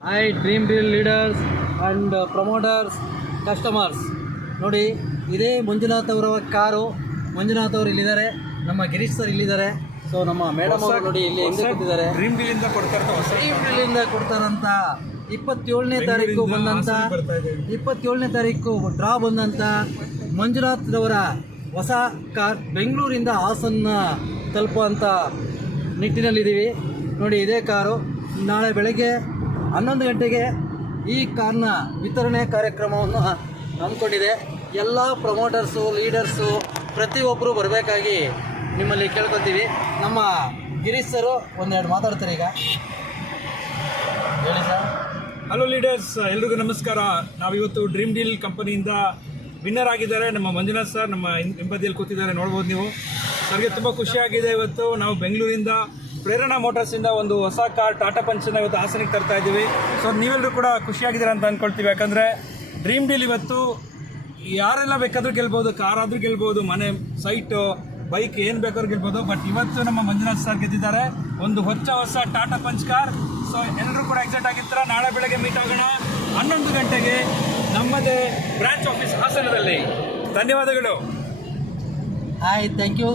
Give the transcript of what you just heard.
I dream deal leaders and promoters customers. ನೋಡಿ, ಇದೇ ಮಂಜುನಾಥ್ ಅವರ ಕಾರು. ಮಂಜುನಾಥ್ ಅವರು ಇಲ್ಲಿದ್ದಾರೆ, ನಮ್ಮ ಗಿರೀಶ್ ಸರ್ ಇಲ್ಲಿದ್ದಾರೆ. ಸೊ ನಮ್ಮ ಮೇಡಮ್ ಅವರು ನೋಡಿ ಇಲ್ಲಿ ಹಿಂದೆ ಕೂತಿದ್ದಾರೆ. ಡ್ರೀಮ್ ಡೀಲಿಂದ ಕೊಡ್ತಾರಂತ 27ನೇ ತಾರೀಕು ಬಂದಂಥ 27ನೇ ತಾರೀಕು ಡ್ರಾ ಬಂದಂಥ ಮಂಜುನಾಥ್ ಅವರ ಹೊಸ ಕಾರ್ ಬೆಂಗಳೂರಿಂದ ಹಾಸನ್ನ ತಲುಪುವಂಥ ನಿಟ್ಟಿನಲ್ಲಿದ್ದೀವಿ. ನೋಡಿ, ಇದೇ ಕಾರು ನಾಳೆ ಬೆಳಗ್ಗೆ 11 ಗಂಟೆಗೆ ಈ ಕಾರ್ನ ವಿತರಣೆ ಕಾರ್ಯಕ್ರಮವನ್ನು ಹಮ್ಮಿಕೊಂಡಿದೆ. ಎಲ್ಲ ಪ್ರಮೋಟರ್ಸು, ಲೀಡರ್ಸು ಪ್ರತಿಯೊಬ್ಬರು ಬರಬೇಕಾಗಿ ನಿಮ್ಮಲ್ಲಿ ಕೇಳ್ಕೊತೀವಿ. ನಮ್ಮ ಗಿರೀಶ್ ಸರು ಒಂದೆರಡು ಮಾತಾಡ್ತಾರೆ ಈಗ. ಹೇಳಿ ಸರ್. ಹಲೋ ಲೀಡರ್ಸ್, ಎಲ್ರಿಗೂ ನಮಸ್ಕಾರ. ನಾವಿವತ್ತು ಡ್ರೀಮ್ ಡೀಲ್ ಕಂಪನಿಯಿಂದ ವಿನ್ನರ್ ಆಗಿದ್ದಾರೆ ನಮ್ಮ ಮಂಜುನಾಥ್ ಸರ್. ನಮ್ಮ ಹಿಂಬದಿಯಲ್ಲಿ ಕೂತಿದ್ದಾರೆ, ನೋಡ್ಬೋದು ನೀವು. ಸರ್ಗೆ ತುಂಬ ಖುಷಿಯಾಗಿದೆ. ಇವತ್ತು ನಾವು ಬೆಂಗಳೂರಿಂದ ಪ್ರೇರಣಾ ಮೋಟಾರ್ಸಿಂದ ಒಂದು ಹೊಸ ಕಾರ್ ಟಾಟಾ ಪಂಚನ್ನ ಇವತ್ತು ಹಾಸನಿಗೆ ತರ್ತಾ ಇದ್ದೀವಿ. ಸೊ ನೀವೆಲ್ಲರೂ ಕೂಡ ಖುಷಿಯಾಗಿದ್ದೀರಾ ಅಂತ ಅಂದ್ಕೊಳ್ತೀವಿ. ಯಾಕಂದರೆ ಡ್ರೀಮ್ ಡೀಲ್ ಇವತ್ತು ಯಾರೆಲ್ಲ ಬೇಕಾದರೂ ಗೆಲ್ಬೋದು, ಕಾರ್ ಆದರೂ ಗೆಲ್ಬೋದು, ಮನೆ, ಸೈಟು, ಬೈಕ್ ಏನು ಬೇಕಾದ್ರೂ ಗೆಲ್ಬೋದು. ಬಟ್ ಇವತ್ತು ನಮ್ಮ ಮಂಜುನಾಥ್ ಸರ್ ಗೆದ್ದಿದ್ದಾರೆ ಒಂದು ಹೊಸ ಟಾಟಾ ಪಂಚ್ ಕಾರ್. ಸೊ ಎಲ್ಲರೂ ಕೂಡ ಎಕ್ಸೈಟ್ ಆಗಿರ್ತಾರೆ. ನಾಳೆ ಬೆಳಗ್ಗೆ ಮೀಟ್ ಆಗೋಣ 11 ಗಂಟೆಗೆ ನಮ್ಮದೇ ಬ್ರಾಂಚ್ ಆಫೀಸ್ ಹಾಸನದಲ್ಲಿ. ಧನ್ಯವಾದಗಳು. Hi, thank you.